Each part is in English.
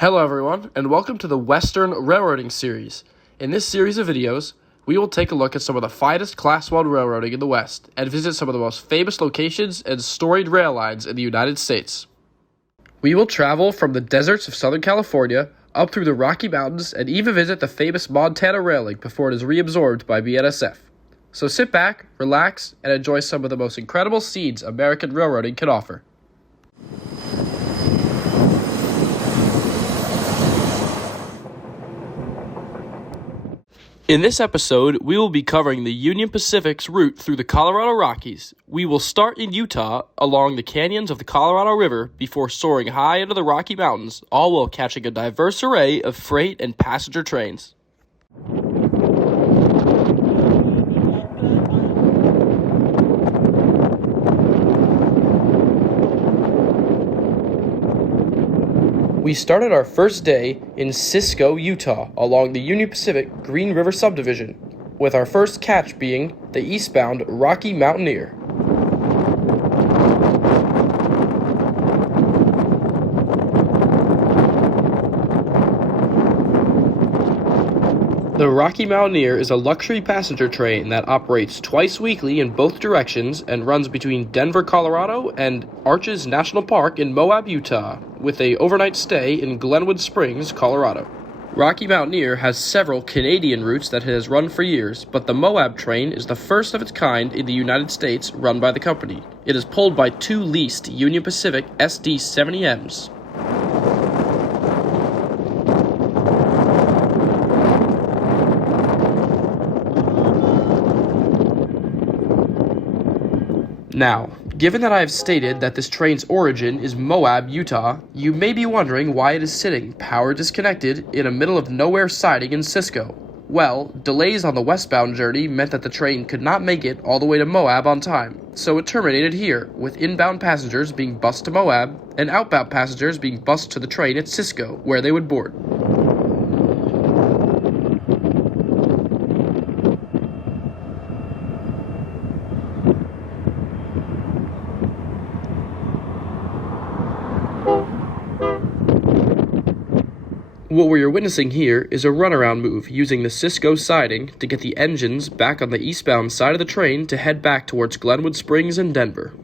Hello everyone, and welcome to the Western Railroading Series. In this series of videos, we will take a look at some of the finest Class 1 railroading in the West, and visit some of the most famous locations and storied rail lines in the United States. We will travel from the deserts of Southern California, up through the Rocky Mountains, and even visit the famous Montana rail link before it is reabsorbed by BNSF. So sit back, relax, and enjoy some of the most incredible scenes American railroading can offer. In this episode, we will be covering the Union Pacific's route through the Colorado Rockies. We will start in Utah, along the canyons of the Colorado River, before soaring high into the Rocky Mountains, all while catching a diverse array of freight and passenger trains. We started our first day in Cisco, Utah, along the Union Pacific Green River Subdivision, with our first catch being the eastbound Rocky Mountaineer. The Rocky Mountaineer is a luxury passenger train that operates twice weekly in both directions and runs between Denver, Colorado and Arches National Park in Moab, Utah, with an overnight stay in Glenwood Springs, Colorado. Rocky Mountaineer has several Canadian routes that it has run for years, but the Moab train is the first of its kind in the United States run by the company. It is pulled by two leased Union Pacific SD-70Ms. Now, given that I have stated that this train's origin is Moab, Utah, you may be wondering why it is sitting power disconnected in a middle of nowhere siding in Cisco. Well, delays on the westbound journey meant that the train could not make it all the way to Moab on time, so it terminated here, with inbound passengers being bused to Moab and outbound passengers being bused to the train at Cisco, where they would board. What we are witnessing here is a runaround move using the Cisco siding to get the engines back on the eastbound side of the train to head back towards Glenwood Springs and Denver.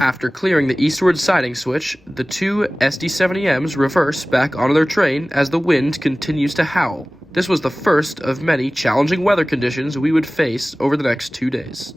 After clearing the eastward siding switch, the two SD-70Ms reverse back onto their train as the wind continues to howl. This was the first of many challenging weather conditions we would face over the next 2 days.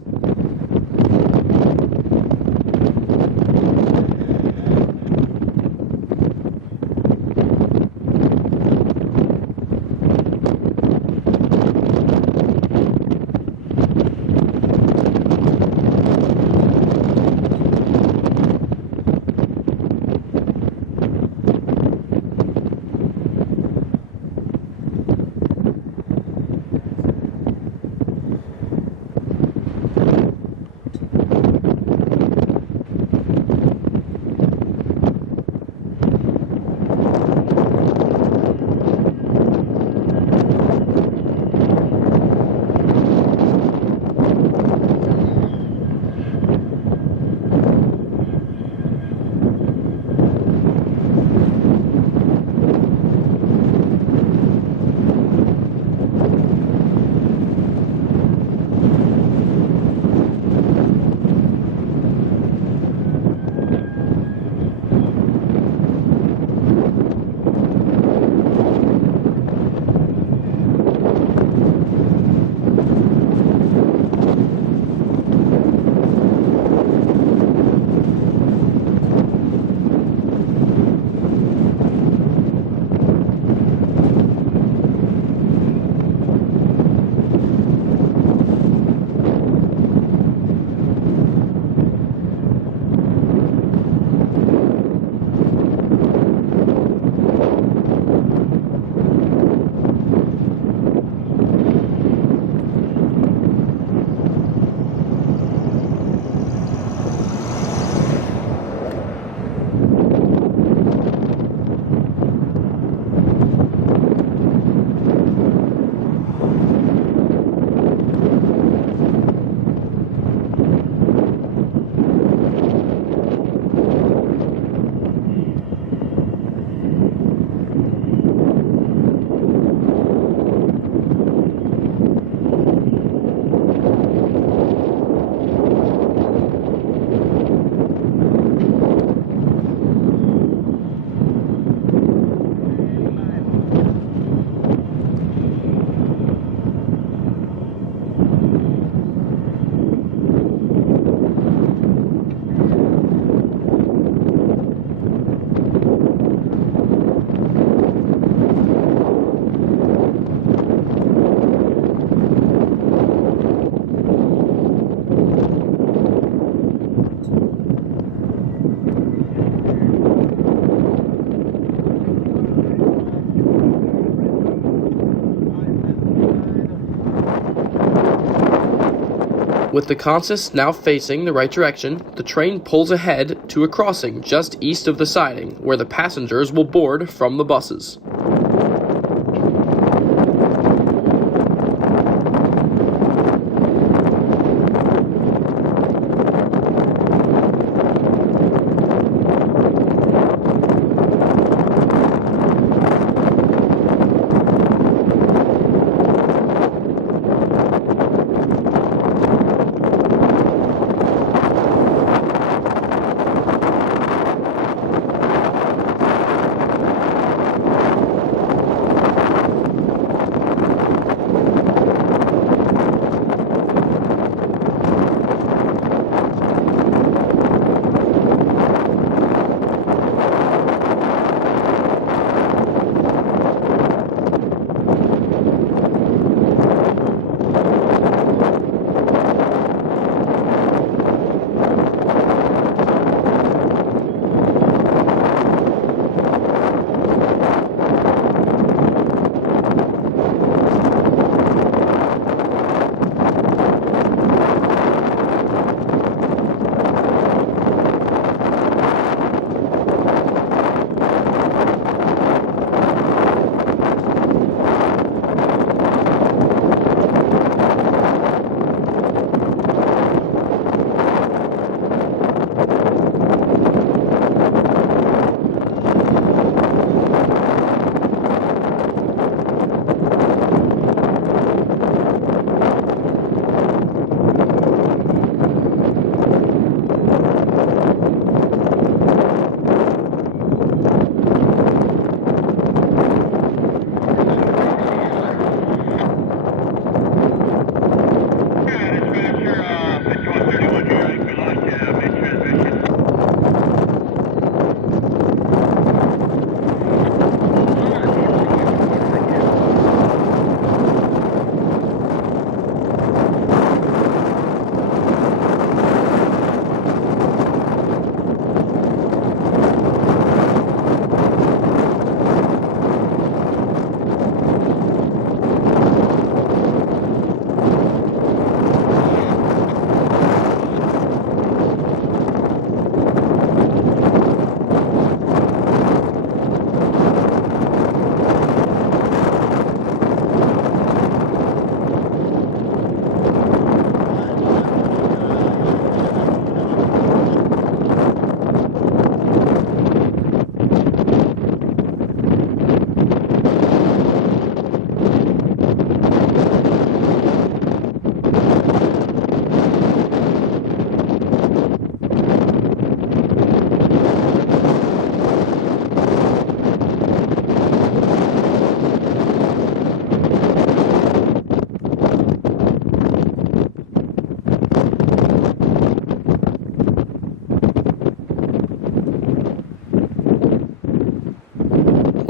With the consist now facing the right direction, the train pulls ahead to a crossing just east of the siding, where the passengers will board from the buses.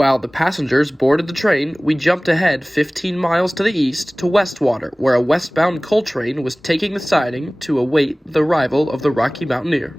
While the passengers boarded the train, we jumped ahead 15 miles to the east to Westwater, where a westbound coal train was taking the siding to await the arrival of the Rocky Mountaineer.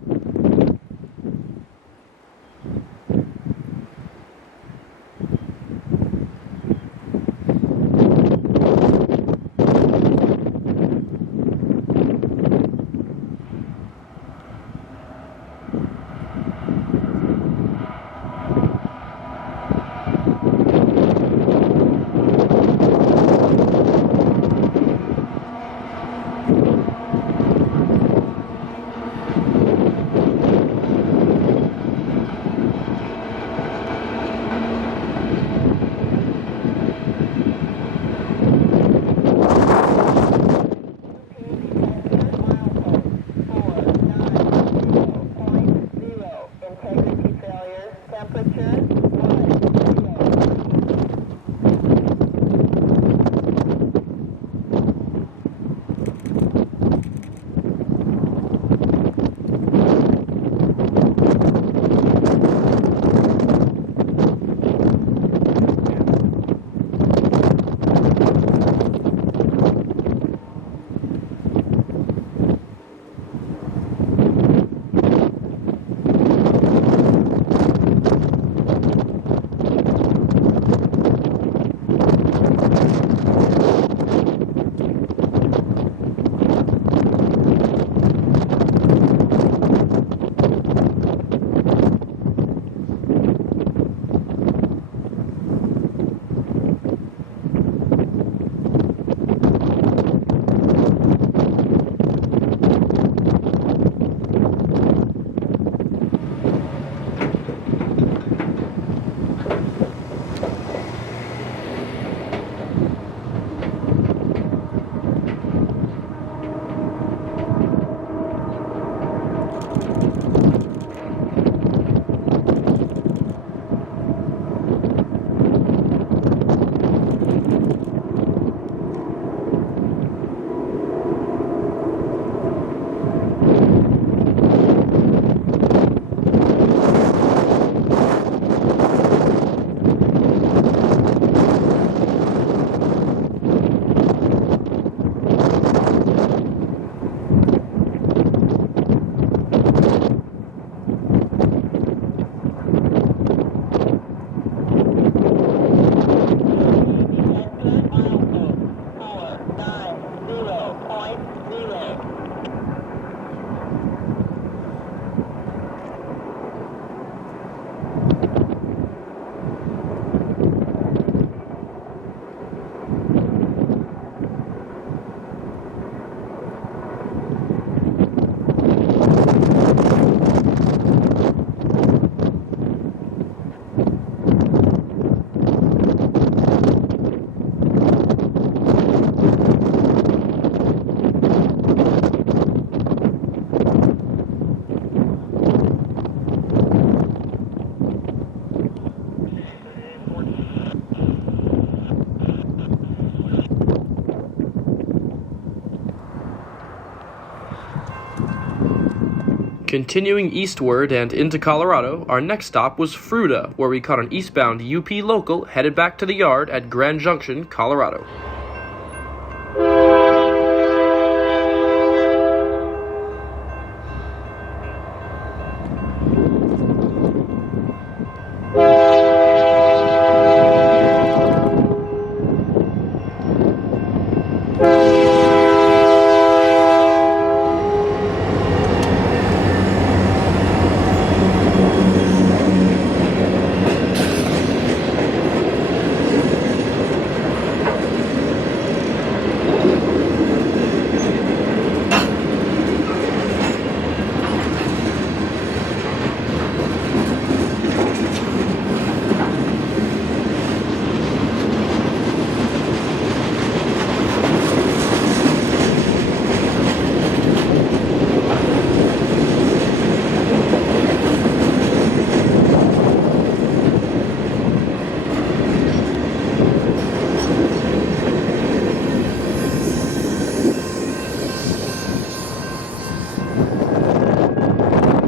Continuing eastward and into Colorado, our next stop was Fruita, where we caught an eastbound UP local headed back to the yard at Grand Junction, Colorado.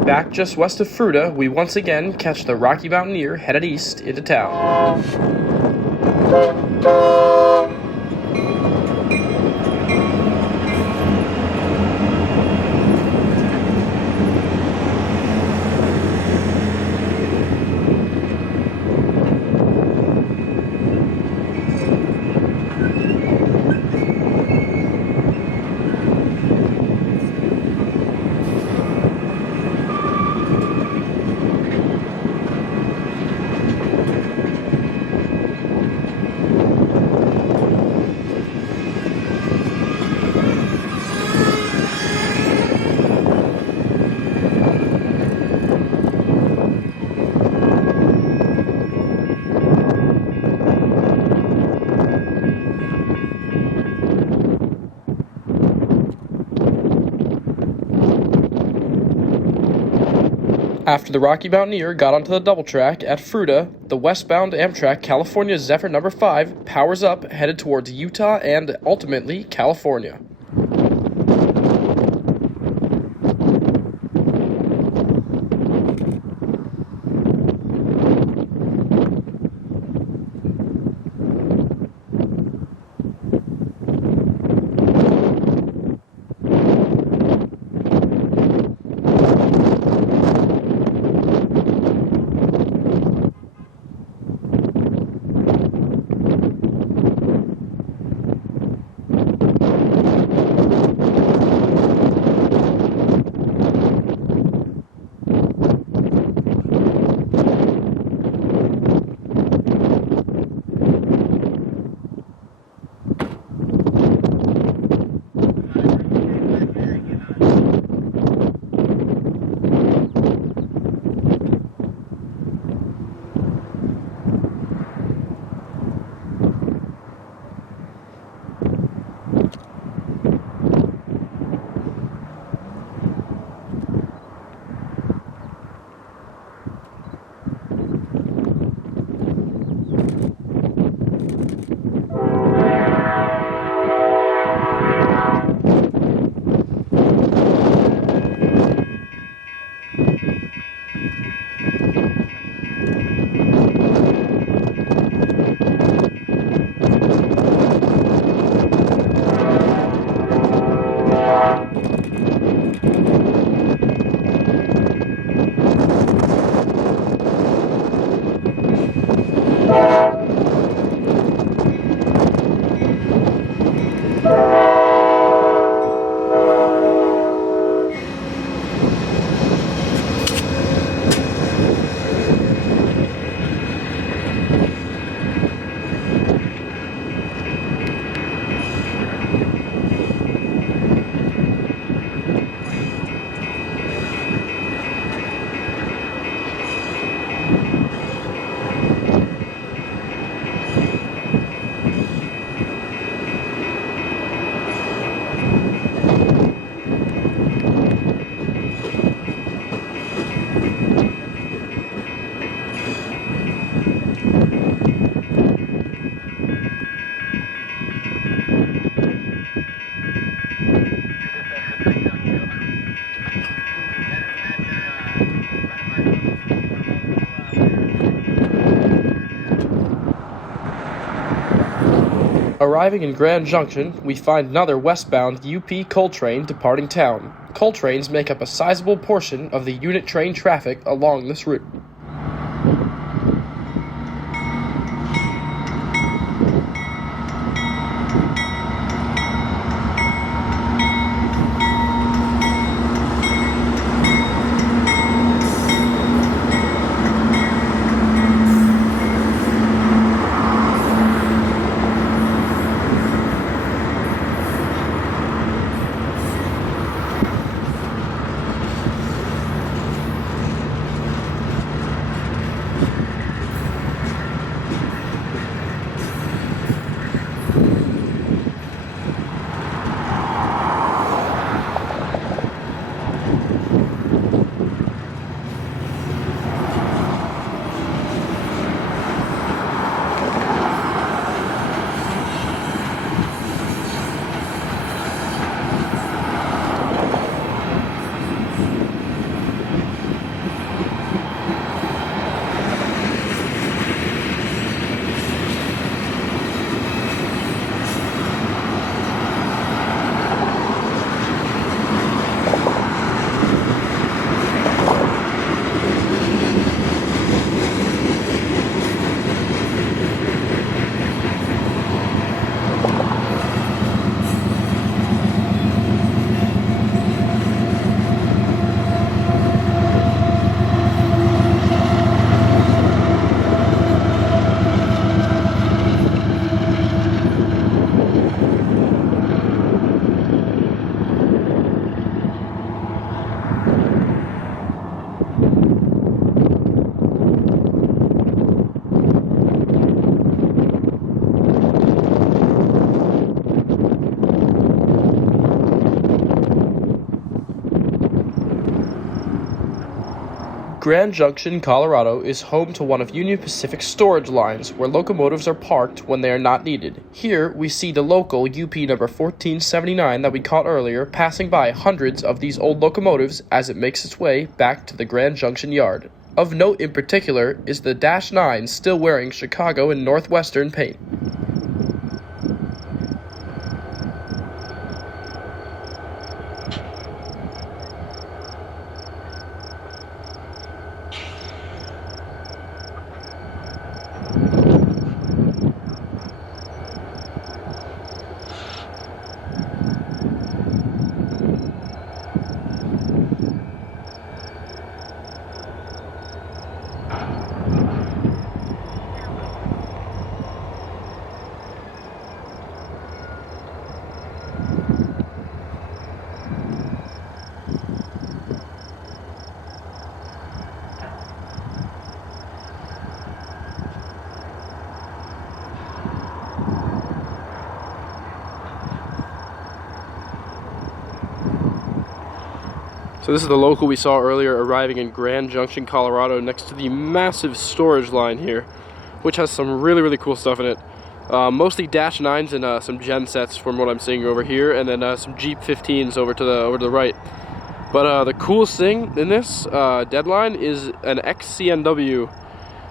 Back just west of Fruita, we once again catch the Rocky Mountaineer headed east into town. After the Rocky Mountaineer got onto the double track at Fruita, the westbound AMTRAK California Zephyr No. 5 powers up, headed towards Utah and, ultimately, California. arriving in Grand Junction, we find another westbound UP coal train departing town. Coal trains make up a sizable portion of the unit train traffic along this route. Grand Junction, Colorado is home to one of Union Pacific's storage lines where locomotives are parked when they are not needed. Here, we see the local UP number 1479 that we caught earlier passing by hundreds of these old locomotives as it makes its way back to the Grand Junction yard. Of note in particular is the Dash 9 still wearing Chicago and Northwestern paint. So this is the local we saw earlier arriving in Grand Junction, Colorado, next to the massive storage line here, which has some really cool stuff in it. Mostly Dash 9s and some gen sets from what I'm seeing over here, and then some Jeep 15s over to the right. But the coolest thing in this deadline is an ex-CNW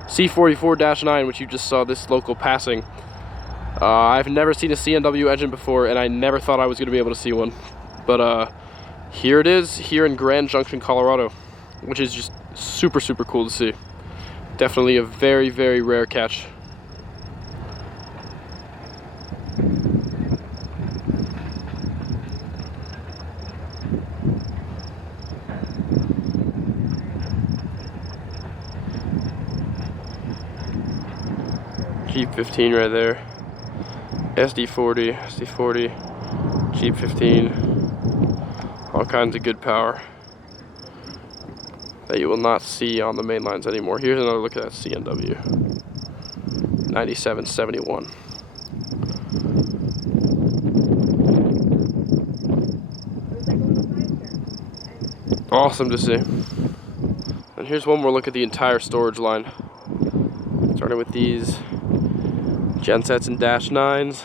C44-9, which you just saw this local passing. I've never seen a CNW engine before, and I never thought I was going to be able to see one. But here it is, here in Grand Junction, Colorado, which is just super cool to see. Definitely a very rare catch. Jeep 15 right there. SD40, Jeep 15. All kinds of good power that you will not see on the main lines anymore. Here's another look at that CNW 9771. Awesome to see. And here's one more look at the entire storage line. Starting with these gensets and Dash 9s.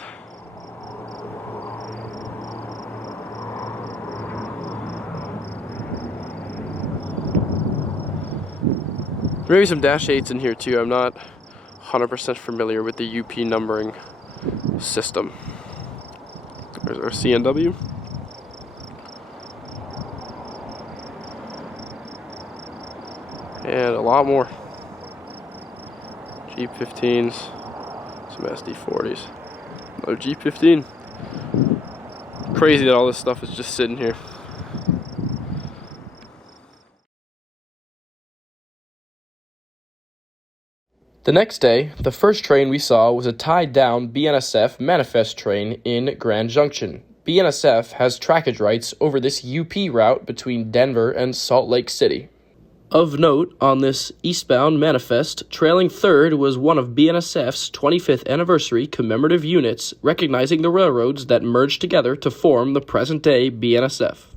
Maybe some Dash 8s in here too. I'm not 100% familiar with the UP numbering, system. There's our CNW. And a lot more. G15s, some SD40s, another G15. Crazy that all this stuff is just sitting here. The next day, the first train we saw was a tied-down BNSF manifest train in Grand Junction. BNSF has trackage rights over this UP route between Denver and Salt Lake City. Of note, on this eastbound manifest, trailing third was one of BNSF's 25th anniversary commemorative units, recognizing the railroads that merged together to form the present-day BNSF.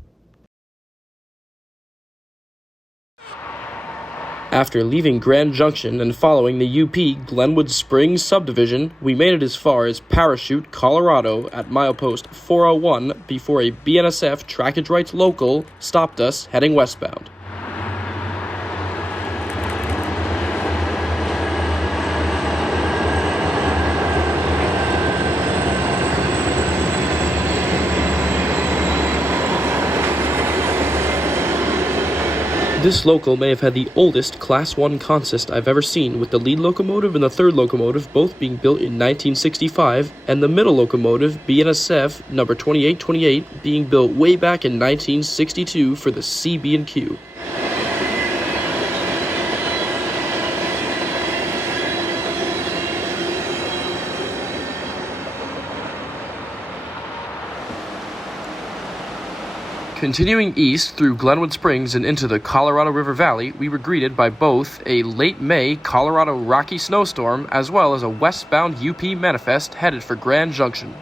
After leaving Grand Junction and following the UP Glenwood Springs Subdivision, we made it as far as Parachute, Colorado at milepost 401 before a BNSF trackage rights local stopped us heading westbound. This local may have had the oldest Class 1 consist I've ever seen, with the lead locomotive and the third locomotive both being built in 1965, and the middle locomotive, BNSF number 2828, being built way back in 1962 for the CB&Q. Continuing east through Glenwood Springs and into the Colorado River Valley, we were greeted by both a late May Colorado Rockies snowstorm as well as a westbound UP manifest headed for Grand Junction.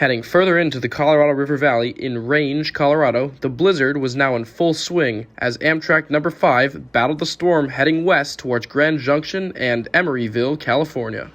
Heading further into the Colorado River Valley in Range, Colorado, the blizzard was now in full swing as AMTRAK number 5 battled the storm heading west towards Grand Junction and Emeryville, California.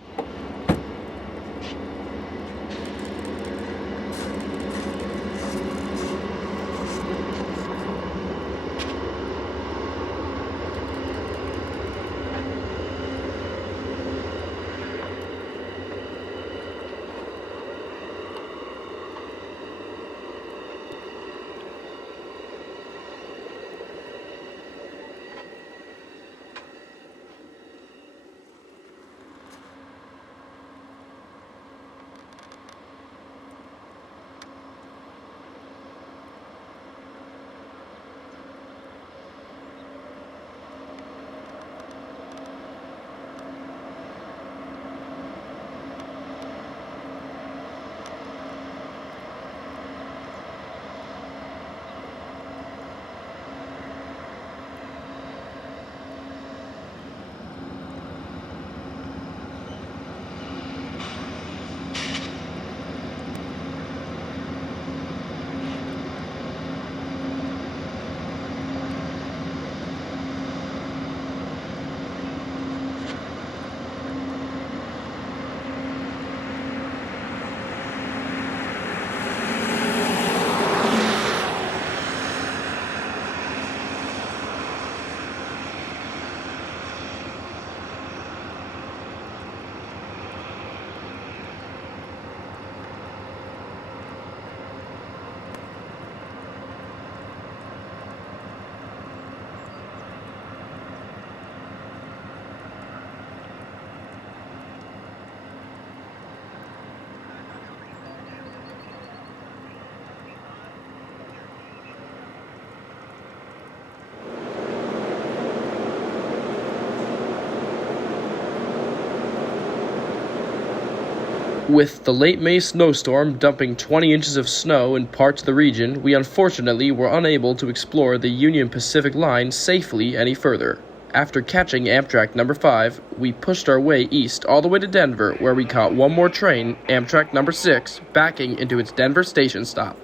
With the late May snowstorm dumping 20 inches of snow in parts of the region, we unfortunately were unable to explore the Union Pacific line safely any further. After catching AMTRAK number 5, we pushed our way east all the way to Denver, where we caught one more train, AMTRAK number 6, backing into its Denver station stop.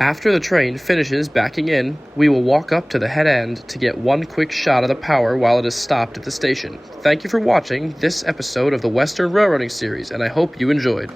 After the train finishes backing in, we will walk up to the head end to get one quick shot of the power while it is stopped at the station. Thank you for watching this episode of the Western Railroading series, and I hope you enjoyed.